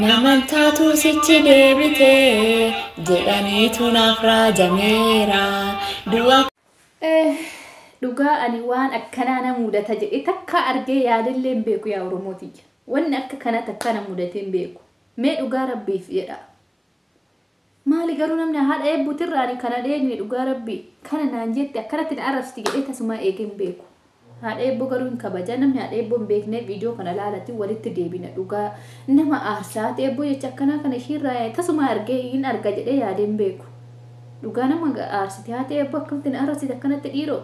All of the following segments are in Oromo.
Namantaatu sichi deebitee jedhaniitu naaf raajameera. Dhugaa ani waan akkanaa na mudata jedhe takka argee yaadillee hin beeku yaa Oromooticha. Wanni akka kana takka na mudatee hin beeku. Mee dhugaa Rabbiif jedha. Maali garuu namni haadha eebbuutirraan kana dheenye dhugaa Rabbii kana naan jette akkanatti na arrabsiti jedhee tasuma eegee hin beeku. Haadha eebboo garuu hin kabaja namni haadha eebboo hin beekne viidiyoo kana laalatti walitti deebina dhugaa nama aarsaa eebboo jecha akkanaa kana ishiirraa tasuma argee hin arga jedhee yaadee hin beeku. Dhugaa nama aarsiti haadha eebboo akkamitti na arrabsiti akkanatti dhiiroo.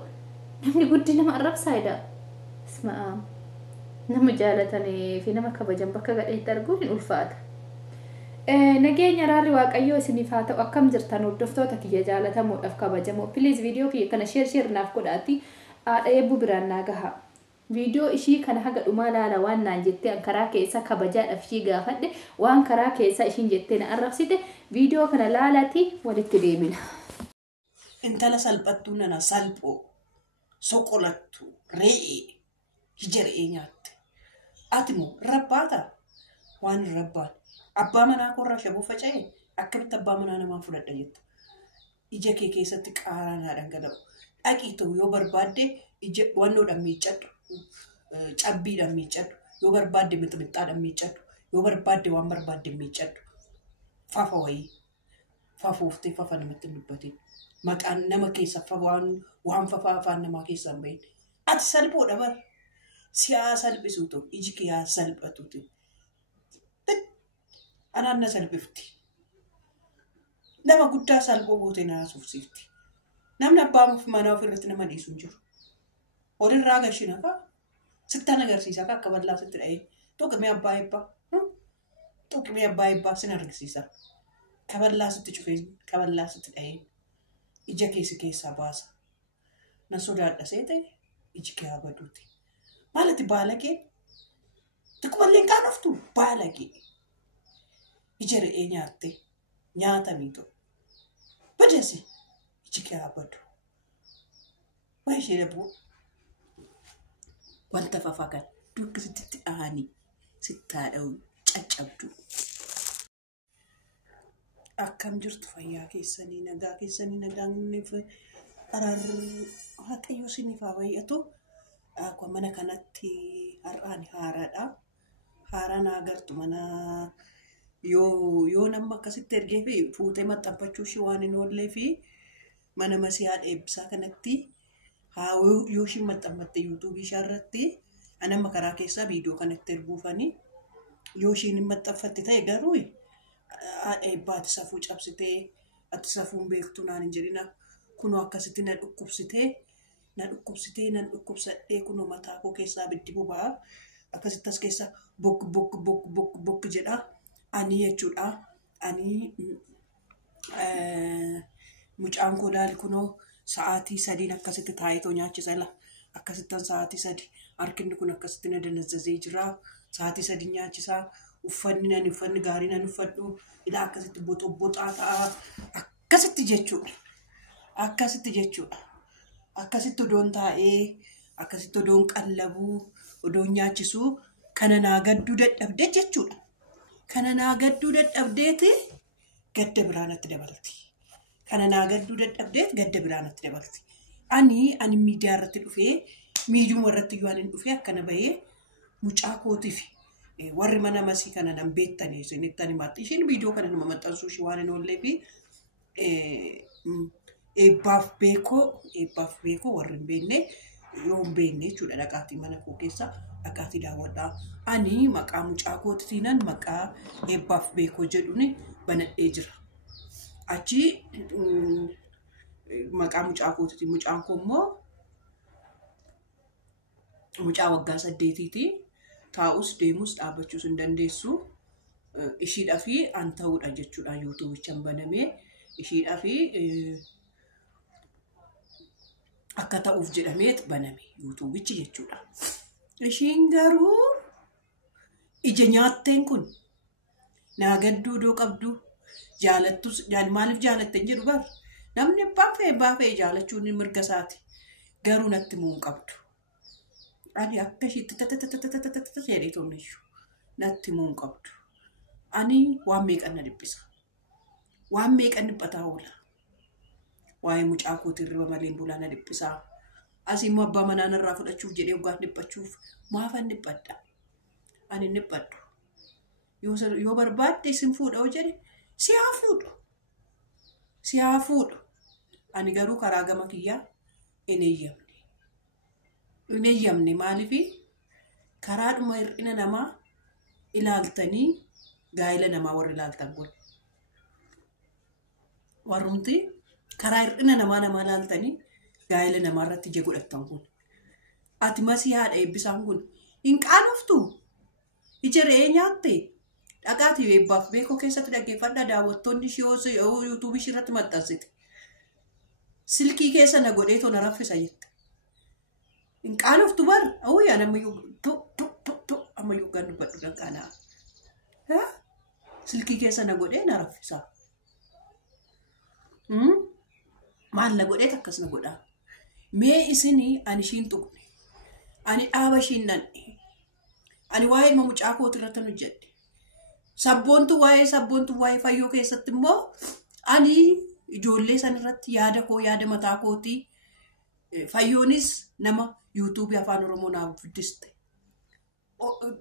Namni guddi nama arrabsaayidha. Isma'aa nama jaalatanii fi nama kabajan bakka gadheetti arguun hin ulfaata. Nageenya raarri waaqayyoo isiniif haa ta'u akkam jirtan hordoftoota kiyya jaalatamuudhaaf kabajamoo. Please viidiyoo kiyya kana share naaf godhaati. Haadha eebbuu biraan naa gaha. Viidiyoo ishii kana haga dhumaa laala waan naan jettee karaa keessa kabajaadhaaf ishii gaafadhe waan karaa keessa ishiin jettee na arrabsite viidiyoo kana laalaati walitti deebina. Intala salphattuu nana salphoo. Soqolattu re'ee hijaree nyaatte atimoo rabbaata waan rabbaan abbaa manaa korraa shaboo faca'e akkamitti abbaa manaa namaa fudhadha jetta ija kee keessatti qaaraa dhangala'u dhaqii ta'u yoo barbaadde ija wannoodhaan miiccadhu cabbiidhaan miiccadhu yoo barbaadde mixmixaadhaan miiccadhu yoo barbaadde waan barbaadde miiccadhu fafa wayii fafooftee fafa namatti dubbatiin. Maqaan nama keessa waan fafaa afaan namaa keessaa hin bahin. Ati salphoodha bar. Siyaa salphisuutu iji kee haa salphatuuti. Anaan na salphifti. Nama guddaa salphoo gootee na haasofsiifti. Namni abbaa manaa ofirratti nama dhiisu hin jiru. Walirraa gashina kaa sittaan agarsiisa kaa akka bal'aa sitti dha'ee. Tuqimee abbaa eebbaa. Tuqimee abbaa eebbaa sin argisiisa. Kaballaa sitti cufee kaballaa sitti dha'ee. Ija keessaa baasa. Na sodaadha seete iji kee baduuti. Maalati baalagee? Takkumallee qaanoftu baalagee. Ija re'ee nyaatte nyaatamiitu. Badase iji kee badu. Waa ishee dhabuu. Wanta fafagan dukka sitti dhahanii sitti haadha'u caccabdu. Akkam jirtu fayyaa keessanii nagaan araarri waaqayyo isiniif haa baay'atu. Akkuma mana kanatti har'aan haaraadha. Haaraan agartu mana yoo nama akkasitti ergee fi fuutee maxxanfachuu ishee waan hin oollee fi mana masiyaa eebbisaa kanatti yoo isheen maxxanfatte yuutuubii ishee irratti anama karaa keessaa viidiyoo kanatti erguufanii yoo isheen hin maxxanfatte ta'e garuu eebbaati safuu cabsitee ati safuun beektu naan hin jedhina kunoo akkasitti na dhukkubsadhee kunoo mataa koo keessaa biddi boba'aa akkasitti as keessa bokk jedha ani jechuudha ani mucaan koo laali kunoo sa'aatii 3 akkasitti taa'ee nyaachisa la akkasittan sa'aatii 3 harkinni kun akkasitti na danazzazee jira sa'aatii 3 nyaachisaa. Uffanni gaarii nan uffadhu ila akkasitti boxaa ta'a akkasitti jechuudha. Akkasitti odoon taa'ee akkasitti odoon qallabuu odoon nyaachisuu kana naa gadduu dadhabdee jechuudha. Kana naa gadduu dadhabdeeti gadda biraanatti dabalti. Ani miidiyaa irratti dhufee miidiyuma irratti yoo ani dhufee akkana bahee mucaa kootiif warri mana masii kana nan beektanii isinitti ani maatii ishiin viidiyoo kana nama maxxansuu ishee waan hin oollee fi eebbaaf beekoo warri hin beekne yoo hin beekne jechuudha dhaqaatii mana koo keessa dhaqaatii daawwadhaa. Ani maqaa mucaa kootiinan maqaa eebbaaf beekoo jedhuun banadhee jira. Achi maqaa mucaa kootiitiin mucaan koo immoo mucaa waggaa 8ti. Taa'us deemus dhaabbachuus hin dandeessu. Ishiidhaa fi an ta'uudha jechuudha yuutuubichaan banamee ishiidhaa fi akka ta'uuf jedhamee baname yuutuubichi jechuudha. Ishiin garuu ija nyaatteen kun naa gadduu doo qabdu jaalattus maaliif jaalatten jedhu bar namni baafee jaalachuun mirga isaati garuu natti muun qabdu. Ani akka ishiitti jedhee toonnishu natti muun qabdu. ani waan meeqan na dhiphisa. Waan meeqan dhiphataa oola. Waa'ee mucaa kootii irra malee bulaa na dhiphisa. Asii immoo abbaa manaa narraa fudhachuuf jedhee waggaa dhiphachuuf maafan dhiphadha. Ani dhiphadhu. Yoo barbaadde isin fuudha jedhe si haa fuudhu. Si haa fuudhu. Ani garuu karaa gama kiyyaa hin eeyyamne. Hin eeyyamne maaliifi karaadhuma hir'ina namaa ilaaltanii gaa'ela namaa warri ilaaltan kun. Warrumti karaa hir'ina namaa ilaaltanii gaa'ela namaa irratti ija godhattan kun. Ati masii haadha eebbisaan kun hin qaanoftu. Ija re'ee nyaatte. Dhaqaatii eebbaaf beekoo keessatti dhaggeeffadhaa daawwattoonni ishee yuutuubii ishee irratti maxxansite. Silkii keessa na godhee tona raffisa jette. Hin qaanoftu bar awwayyaa ammayyuu gan dubbadhu danqaanaa. Silkii keessa na godhee na raffisa. Maal na godhee takkas na godhaa. Mee isinii ani ishiin tuqne. Ani dhaaba ishiin nanne. Ani waa'ee mucaa kootii irratti hojjedhe. Sabboontu waa'ee fayyoo keessatti immoo ani ijoollee san irratti yaada mataa kootii fayyoonis nama yuutuubii afaan oromoo naaf fiddiste.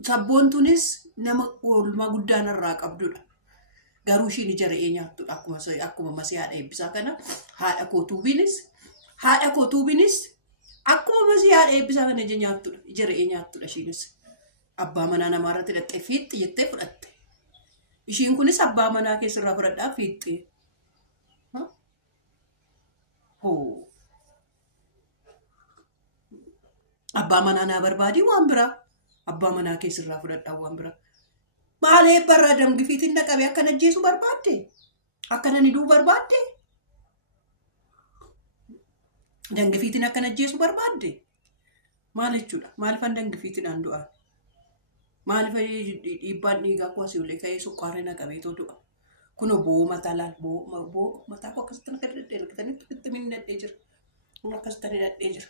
Sabboontunis nama oolmaa guddaa narraa qabdudha. Garuu ishiin ija re'ee nyaattudha akkuma masii haadha eebbisaa kana haadha kootuubinis akkuma masii haadha eebbisaa kana ija re'ee nyaattudha ishiinis. Abbaa manaa namaarratti hidhattee fiixxi jettee fudhatte. Ishiin kunis abbaa manaa keessarraa fudhadhaa fiixxee. Abbaa manaa naa barbaadii waan biraa. Abbaa manaa keessarraa fudhadhaa waan biraa. Maal eebbarraa dangifiitiin naqabee akkana ajjeesuu barbaadde? Akkana niduu barbaadde? Dangifiitiin akkana ajjeesuu barbaadde? Maal jechuudha? Maaliifan dangifiitiin du'aa? Maaliif dhiibbaan dhiigaa koo asii olii ka'ee sukkaarri naqabee du'a? Kun boo mataa laal boo mataa koo akkasitti akka dadheergatanitti fitamiin dadhee jira. Akkasitti dadhee jira.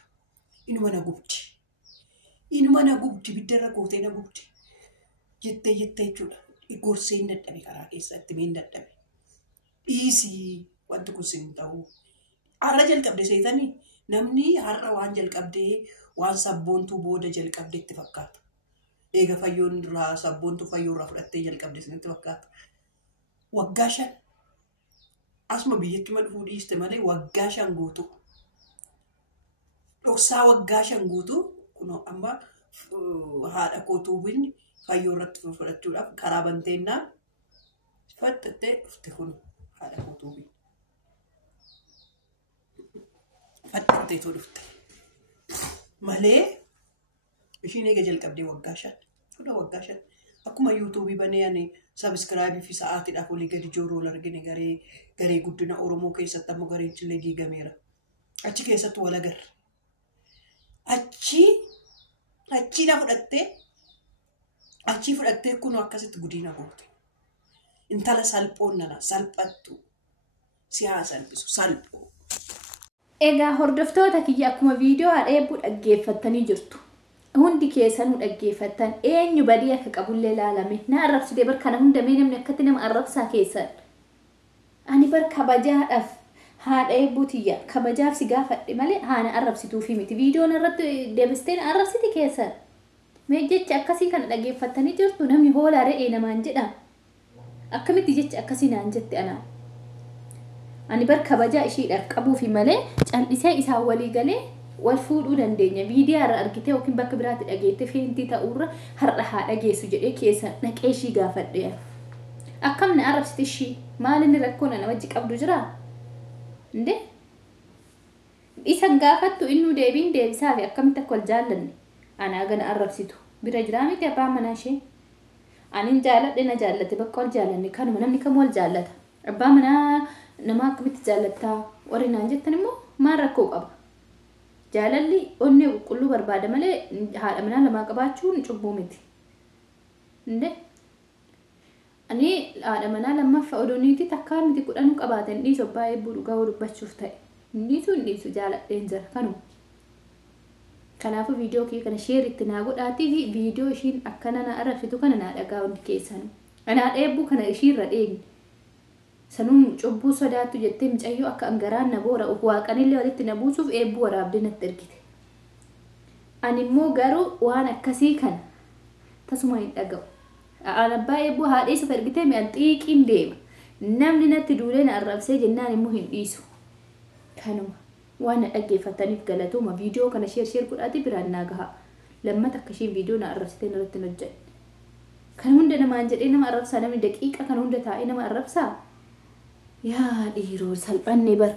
Inuma na gubdi biddarra gootee na gubdi. Jettee jechuudha. Gorsee hin dadhabe karaa keessatti miin dadhabe. Dhiisii wanti kun sin ta'u. Har'a jalqabde seetanii namni har'a waan jalqabdee waan sabboontuu booda jalqabde itti fakkaata. Eega fayyoon irraa sabboontuu fayyoo irraa fudhattee jalqabde sinitti fakkaata. Waggaa 5 asuma biyyatti dhufuu dhiiste malee waggaa 5 guutuu. Dhoksaa waggaa 5 guutuu kunoo amma haadha kootuubiin fayyoo irratti fudhachuudhaaf karaa banteennaan fudhattee dhufte kun haadha kootuubiin. Fudhattee dhufte. Malee ishiin eega jalqabdee waggaa 5. Fuudha waggaa 5. Akkuma yuutuubii banee ani sabiskiraabii fi sa'aatiidhaaf olii gadi jooroo argine garee guddina Oromoo keessatti amma gareen illee diigameera. Achi keessatti wal agarra. Achii na fudhattee kun akkasitti gudiina goote. Intala salphoon nana salphattu siyaasa salphisu salphoo. Egaa hordoftoota kiyya akkuma viidiyoo haadheebbuu dhaggeeffattanii jirtu. Hundi keessanuu dhaggeeffattan eenyu badii akka qabullee ilaalame na arrabsite bar kana hundamee namni akkatti nama arrabsaa keessan. Ani bar kabajaadhaaf haadheebbuu tiyya kabajaaf si gaafadhe malee haana arrabsituufi miti. Viidiyoon irratti deebisteen arrabsiti keessan. Mee jecha akkasii kana dhaggeeffattanii jirtu namni hoolaa re'ee namaan jedha. Akkamitti jecha akkasii naan jette anaa. Ani bar kabajaa ishiidhaaf qabuufi malee callisee isaan walii galee wal fuudhuu dandeenya. Viidiyoo irra argitee yookiin bakka biraatti dhageettee feentii ta'uurra har'a haa dhageessu jedhee keessa naqee ishii gaafadhe. Akkam na arrabsiti ishii maalinni rakkoon ana wajji qabdu jiraa? Inde? Isan gaafattu innuu deebiin deebisaa fi akkamitti akka wal jaallanne anaa gana arrabsitu bira jiraa miti abbaa manaa ishee. Anin jaalladhe na jaallate bakka wal jaallanne kanuma namni kam wal jaallata. Abbaa manaa nama akkamitti jaallattaa warri naan jettan immoo maal rakkoo qaba? Jaalalli onnee qulqulluu barbaada malee haadha manaa lamaa qabaachuun cubbuu miti. Inde? Ani haadha manaa lammaffaa odooniitii takkaa miti 10 qabaatan dhiisu abbaa eebbuu dhugaa dubbachuuf ta'e. Dhiisu jaaladheen jira kanuma. Kanaafuu viidiyoo kee kana sheer itti naa godhaatii fi viidiyoo ishiin akkana na arrabsitu kana naa dhagaa hundi keessan. Anaa dheebbuu kana ishiirra dheegni. Sanuu cubbuu sodaattu jettee mucayyoo akka angaraan na boora waaqanillee walitti na buusuuf eebbuu waraabdee natti ergite. Ani immoo garuu waan akkasii kana tasuma hin dhaga'u. Aan abbaa eebbuu haadhee isa ergitee mi'aan xiiqiin deema. Namni natti duulee na arrabsee jennaan immoo hin dhiisu. Kanuma waan na dhaggeeffataniif galatuma viidiyoo kana sheer godhaati biraan naa gahaa. Lammata akkashiin viidiyoo na arrabsitee irratti hin hojjedhe. Kan hunda namaan jedhee nama arrabsaa namni daqiiqa kan hunda taa'ee nama arrabsaa. Yaa dhiiroo salphanne bar.